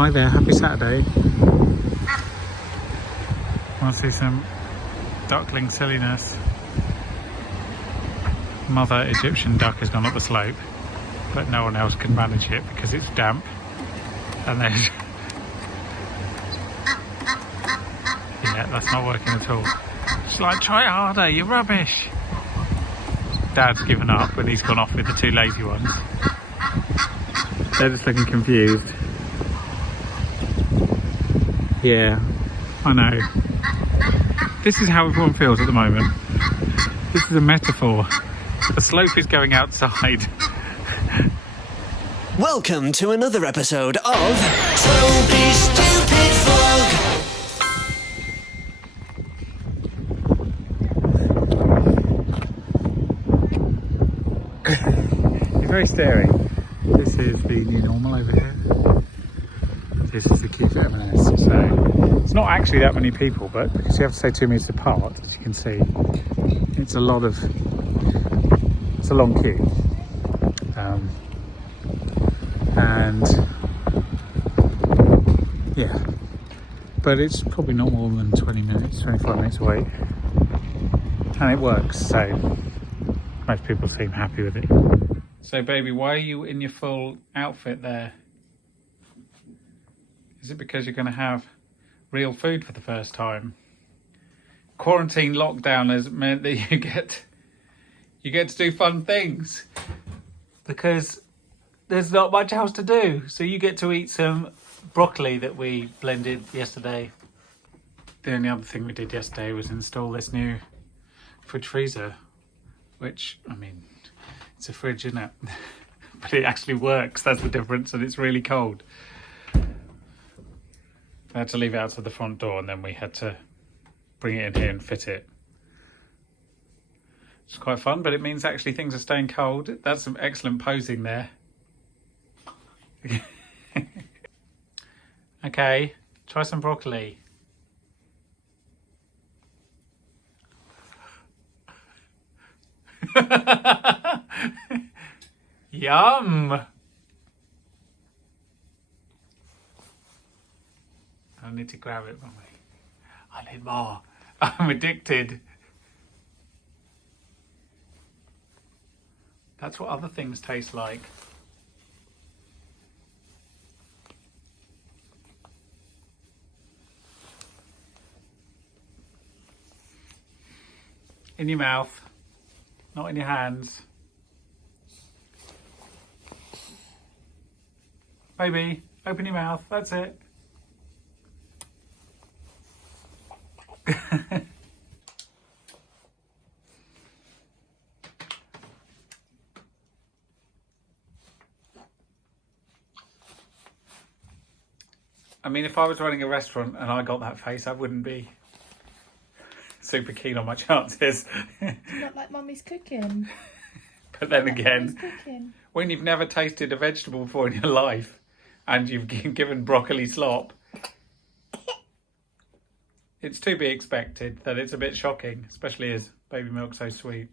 Hi there, happy Saturday. Want to see some duckling silliness? Mother Egyptian duck has gone up the slope, but no one else can manage it because it's damp. And there's... yeah, that's not working at all. She's like, try harder, you're rubbish. Dad's given up and he's gone off with the two lazy ones. They're just looking confused. Yeah, I know. This is how everyone feels at the moment. This is a metaphor. The slope is going outside. Welcome to another episode of Toby Stupid Vlog. You're very staring. This is the new normal over here. This is the queue for M&S. So it's not actually that many people, but because you have to stay 2 meters apart, as you can see, it's a long queue. And yeah, but it's probably not more than 20 minutes, 25 minutes away, and it works, so most people seem happy with it. So baby, why are you in your full outfit there? Is it because you're going to have real food for the first time? Quarantine lockdown has meant that you get to do fun things because there's not much else to do. So you get to eat some broccoli that we blended yesterday. The only other thing we did yesterday was install this new fridge freezer, which, I mean, it's a fridge, isn't it? But it actually works, that's the difference, and it's really cold. I had to leave it out to the front door and then we had to bring it in here and fit it. It's quite fun, but it means actually things are staying cold. That's some excellent posing there. Okay, try some broccoli. Yum! I need to grab it, Mummy. I need more. I'm addicted. That's what other things taste like. In your mouth, not in your hands. Baby, open your mouth, that's it. I mean, if I was running a restaurant and I got that face, I wouldn't be super keen on my chances. Not like Mummy's cooking. But then again, when you've never tasted a vegetable before in your life and you've given broccoli slop, it's to be expected that it's a bit shocking, especially as baby milk's so sweet.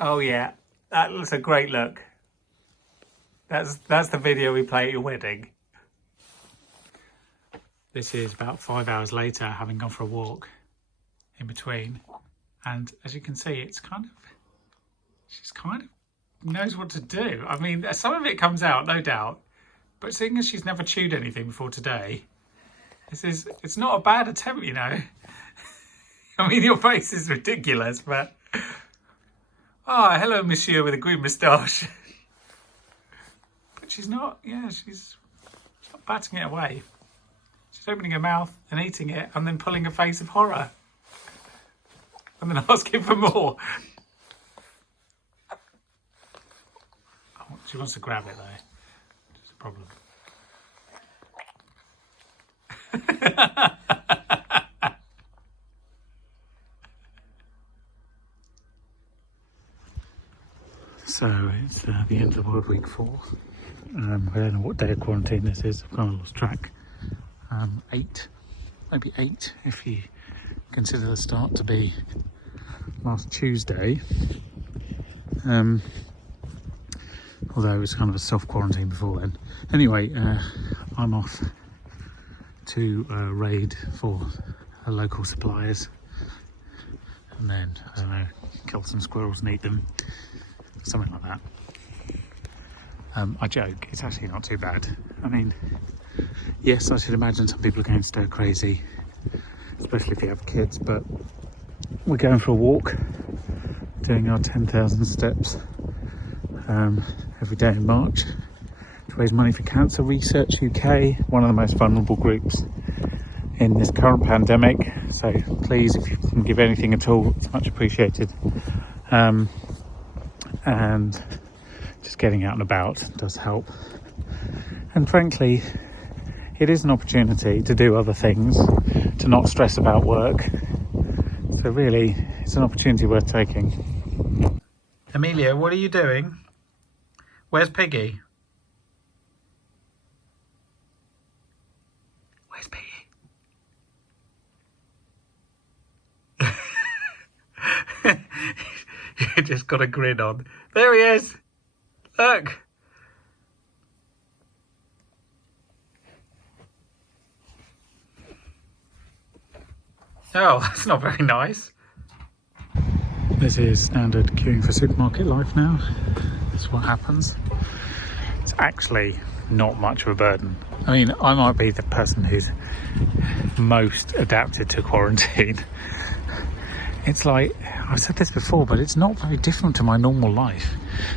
Oh yeah, that looks a great look. That's the video we play at your wedding. This is about 5 hours later, having gone for a walk in between. And as you can see, she's kind of knows what to do. I mean, some of it comes out, no doubt. But seeing as she's never chewed anything before today, it's not a bad attempt, you know. I mean, your face is ridiculous, but... Oh, hello, monsieur with a green moustache. But she's not batting it away. She's opening her mouth and eating it and then pulling a face of horror. And then asking for more. Oh, she wants to grab it though. It's a problem. So it's the end of the world, week 4. I don't know what day of quarantine this is. I've kind of lost track. 8, maybe 8 if you consider the start to be last Tuesday. Although it was kind of a soft quarantine before then. Anyway, I'm off to raid for local suppliers, and then, I don't know, kill some squirrels and eat them, something like that. I joke, it's actually not too bad. I mean, yes, I should imagine some people are going stir crazy, especially if you have kids, but we're going for a walk, doing our 10,000 steps every day in March to raise money for Cancer Research UK, one of the most vulnerable groups in this current pandemic. So please, if you can give anything at all, it's much appreciated. And just getting out and about does help. And frankly, it is an opportunity to do other things, to not stress about work. So really, it's an opportunity worth taking. Amelia, what are you doing? Where's Piggy? Where's Piggy? You just got a grin on. There he is. Look. Oh, that's not very nice. This is standard queuing for supermarket life now. That's what happens. It's actually not much of a burden. I mean, I might be the person who's most adapted to quarantine. It's like, I've said this before, but it's not very different to my normal life.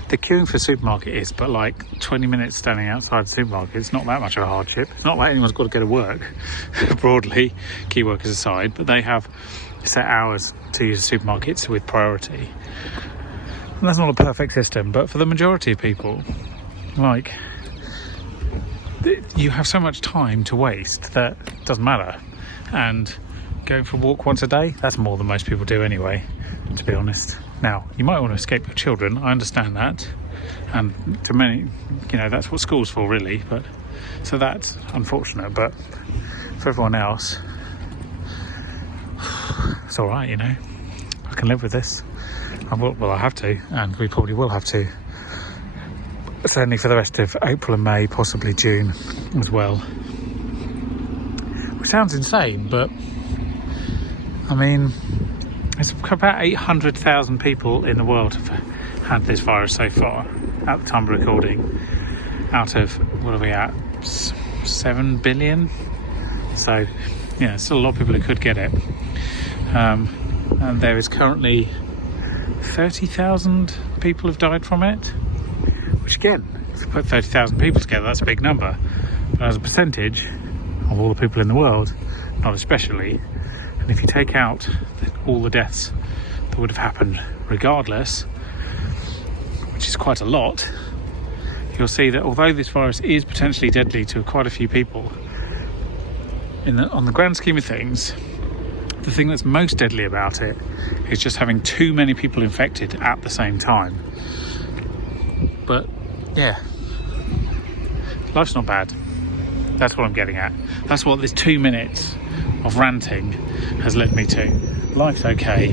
The queuing for supermarket is, but like 20 minutes standing outside the supermarket, it's not that much of a hardship. It's not like anyone's got to go to work, broadly, key workers aside, but they have set hours to use supermarkets with priority. And that's not a perfect system, but for the majority of people, like, you have so much time to waste that it doesn't matter. And going for a walk once a day, that's more than most people do anyway, to be honest. Now, you might want to escape your children, I understand that, and to many, you know, that's what school's for really, but so that's unfortunate, but for everyone else, it's all right, you know. I can live with this. I have to, and we probably will have to, certainly for the rest of April and May, possibly June as well. Which sounds insane, but I mean, it's about 800,000 people in the world have had this virus so far, at the time of recording, out of, what are we at, 7 billion? So, yeah, it's still a lot of people who could get it. And there is currently 30,000 people have died from it, which again, if you put 30,000 people together, that's a big number. But as a percentage of all the people in the world, not especially. And if you take out all the deaths that would have happened regardless, which is quite a lot, you'll see that although this virus is potentially deadly to quite a few people, on the grand scheme of things, the thing that's most deadly about it is just having too many people infected at the same time. But yeah, life's not bad. That's what I'm getting at. That's what this 2 minutes of ranting has led me to. Life's okay.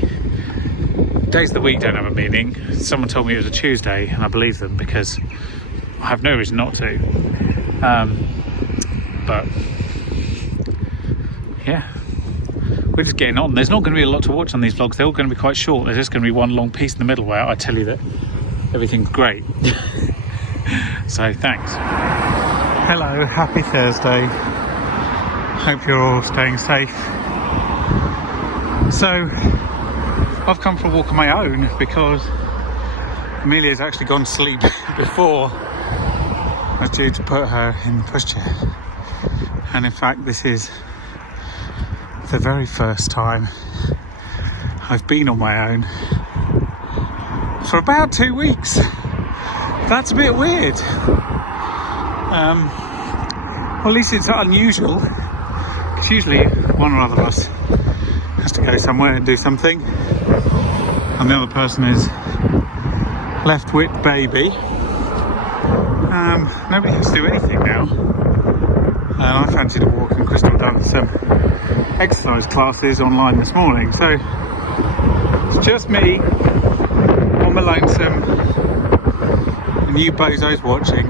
Days of the week don't have a meaning. Someone told me it was a Tuesday, and I believe them because I have no reason not to. But yeah, we're just getting on. There's not going to be a lot to watch on these vlogs. They're all going to be quite short. There's just going to be one long piece in the middle where I tell you that everything's great. So thanks. Hello, happy Thursday. Hope you're all staying safe. So I've come for a walk on my own because Amelia's actually gone to sleep before I was due to put her in the pushchair. And in fact, this is the very first time I've been on my own for about 2 weeks. That's a bit weird. Well, at least it's unusual, because usually one or other of us has to go somewhere and do something, and the other person is left with baby. Nobody has to do anything now. I fancied a walk, and Crystal done some exercise classes online this morning, so it's just me on I'm a lonesome, and you bozos watching.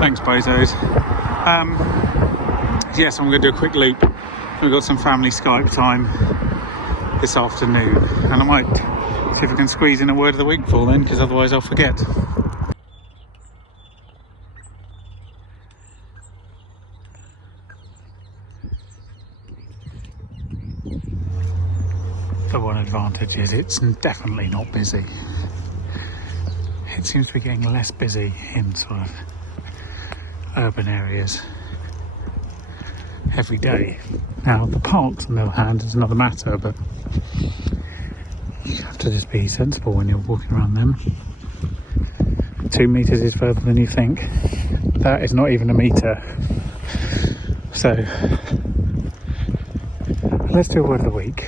Thanks, bozos. Yes, I'm going to do a quick loop. We've got some family Skype time this afternoon, and I might see if I can squeeze in a word of the week for then, because otherwise I'll forget. The one advantage is it's definitely not busy. It seems to be getting less busy in sort of urban areas every day. Now the parks on the other hand is another matter, but you have to just be sensible when you're walking around them. 2 meters is further than you think. That is not even a meter. So let's do a word of the week.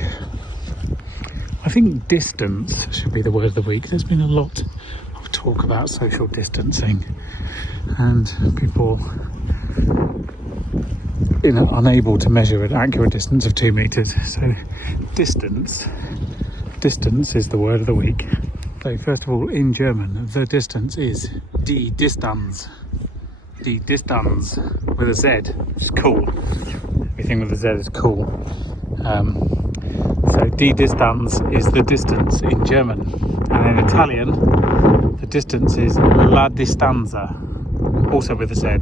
I think distance should be the word of the week. There's been a lot of talk about social distancing and people unable to measure an accurate distance of 2 meters. So distance is the word of the week. So first of all, in German, the distance is die Distanz. Die Distanz with a Z. It's cool. Everything with a Z is cool. So die Distanz is the distance in German, and in Italian the distance is la distanza, also with a Z.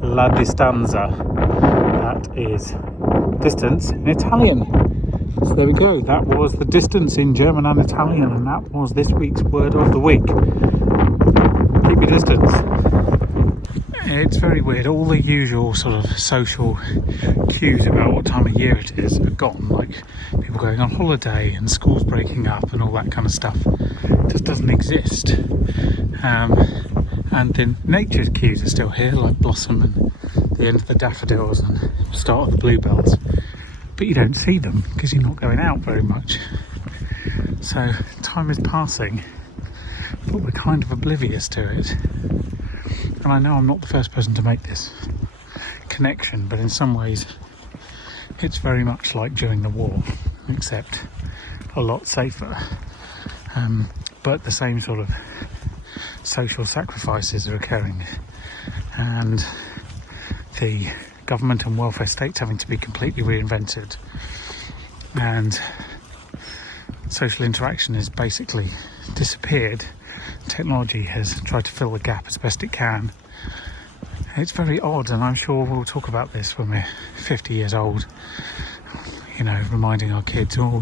La distanza. That is distance in Italian. So there we go. That was the distance in German and Italian, and that was this week's word of the week. Keep your distance. It's very weird. All the usual sort of social cues about what time of year it is are gone. Like people going on holiday and schools breaking up and all that kind of stuff. It just doesn't exist. And then nature's cues are still here, like blossom and the end of the daffodils and start of the bluebells. But you don't see them because you're not going out very much. So time is passing, but we're kind of oblivious to it. And I know I'm not the first person to make this connection, but in some ways it's very much like during the war, except a lot safer. But the same sort of social sacrifices are occurring, and the government and welfare states having to be completely reinvented, and social interaction has basically disappeared. Technology has tried to fill the gap as best it can. It's very odd, and I'm sure we'll talk about this when we're 50 years old, you know, reminding our kids, well,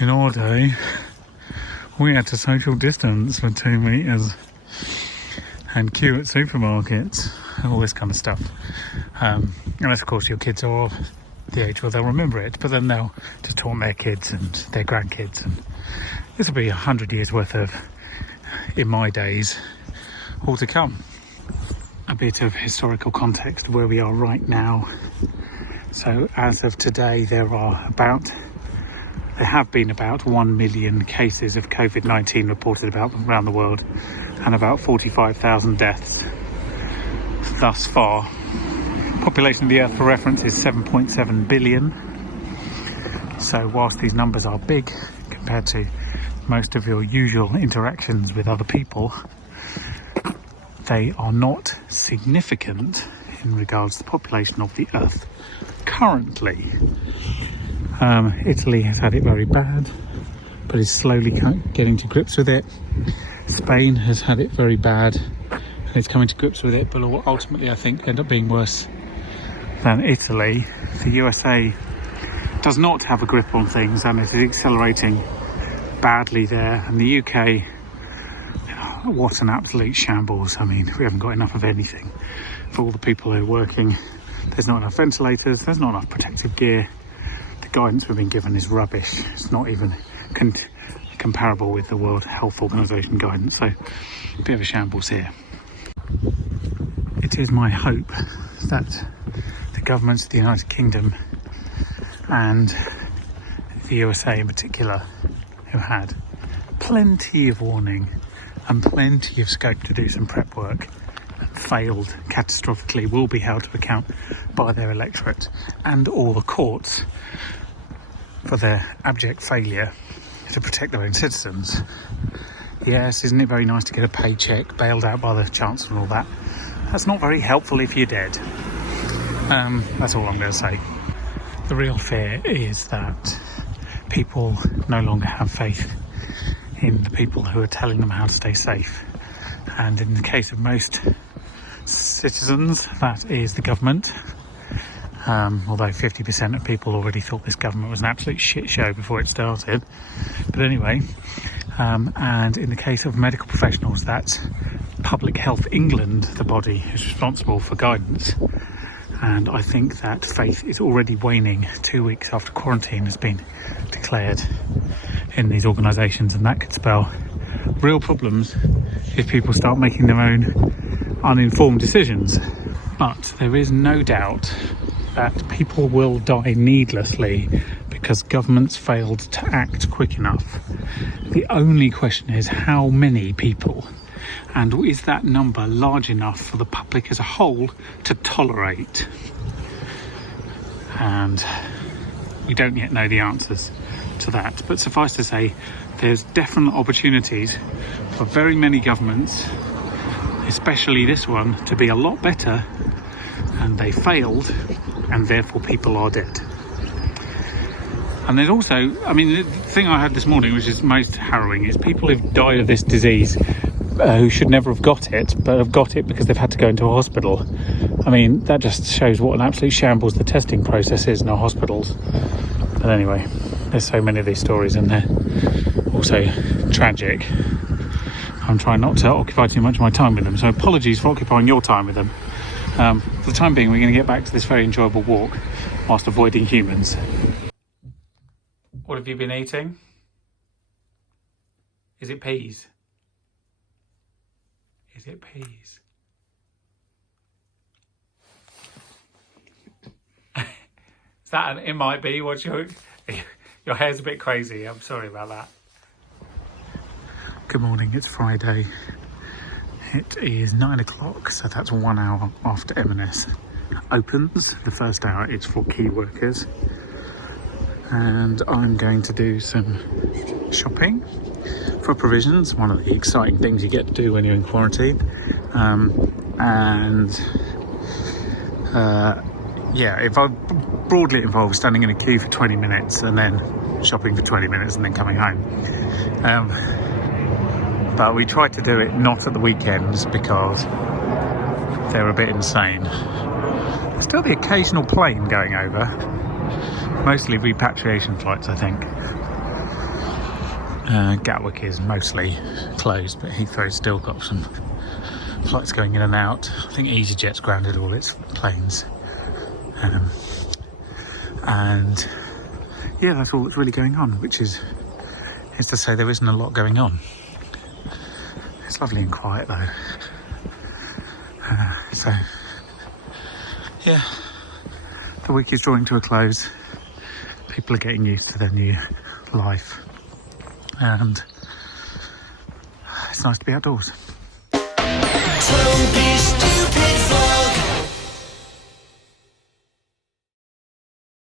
in our day we had to social distance for 2 meters and queue at supermarkets and all this kind of stuff. Unless of course your kids are the age where they'll remember it, but then they'll just taunt their kids and their grandkids, and this will be 100 years worth of in my days all to come. A bit of historical context where we are right now. So as of today there have been about 1 million cases of COVID-19 reported about around the world, and about 45,000 deaths thus far. Population of the Earth, for reference, is 7.7 billion. So whilst these numbers are big compared to most of your usual interactions with other people, they are not significant in regards to the population of the Earth currently. Italy has had it very bad, but is slowly getting to grips with it. Spain has had it very bad and is coming to grips with it, but will ultimately, I think, end up being worse than Italy. The USA does not have a grip on things, and it is accelerating badly there. And the UK, what an absolute shambles. I mean, we haven't got enough of anything for all the people who are working. There's not enough ventilators, there's not enough protective gear. The guidance we've been given is rubbish. It's not even comparable with the World Health Organization guidance, so a bit of a shambles here. It is my hope that the governments of the United Kingdom and the USA in particular, who had plenty of warning and plenty of scope to do some prep work and failed catastrophically, will be held to account by their electorate and all the courts for their abject failure to protect their own citizens. Yes, isn't it very nice to get a paycheck, bailed out by the Chancellor and all that? That's not very helpful if you're dead. That's all I'm going to say. The real fear is that people no longer have faith in the people who are telling them how to stay safe. And in the case of most citizens, that is the government. Although 50% of people already thought this government was an absolute shit show before it started. But anyway, and in the case of medical professionals, that's Public Health England, the body who's responsible for guidance. And I think that faith is already waning 2 weeks after quarantine has been declared in these organisations, and that could spell real problems if people start making their own uninformed decisions. But there is no doubt that people will die needlessly because governments failed to act quick enough. The only question is how many people, and is that number large enough for the public as a whole to tolerate? And we don't yet know the answers to that, but suffice to say there's definite opportunities for very many governments, especially this one, to be a lot better, and they failed, and therefore people are dead. And there's also, I mean, the thing I had this morning, which is most harrowing, is people who've died of this disease who should never have got it, but have got it because they've had to go into a hospital. I mean, that just shows what an absolute shambles the testing process is in our hospitals. But anyway, there's so many of these stories, and they're also tragic. I'm trying not to occupy too much of my time with them, so apologies for occupying your time with them. For the time being, we're going to get back to this very enjoyable walk whilst avoiding humans. What have you been eating? Is it peas? Is it peas? Is that it might be. What's your hair's a bit crazy. I'm sorry about that. Good morning, it's Friday. It is 9 o'clock, so that's 1 hour after M&S opens. The first hour is for key workers. And I'm going to do some shopping for provisions, one of the exciting things you get to do when you're in quarantine. Broadly it involves standing in a queue for 20 minutes and then shopping for 20 minutes and then coming home. But we try to do it not at the weekends because they're a bit insane. There's still the occasional plane going over. Mostly repatriation flights, I think. Gatwick is mostly closed, but Heathrow's still got some flights going in and out. I think EasyJet's grounded all its planes. And yeah, that's all that's really going on, which is to say there isn't a lot going on. It's lovely and quiet though. So yeah, the week is drawing to a close. People are getting used to their new life, and it's nice to be outdoors. Toby's stupid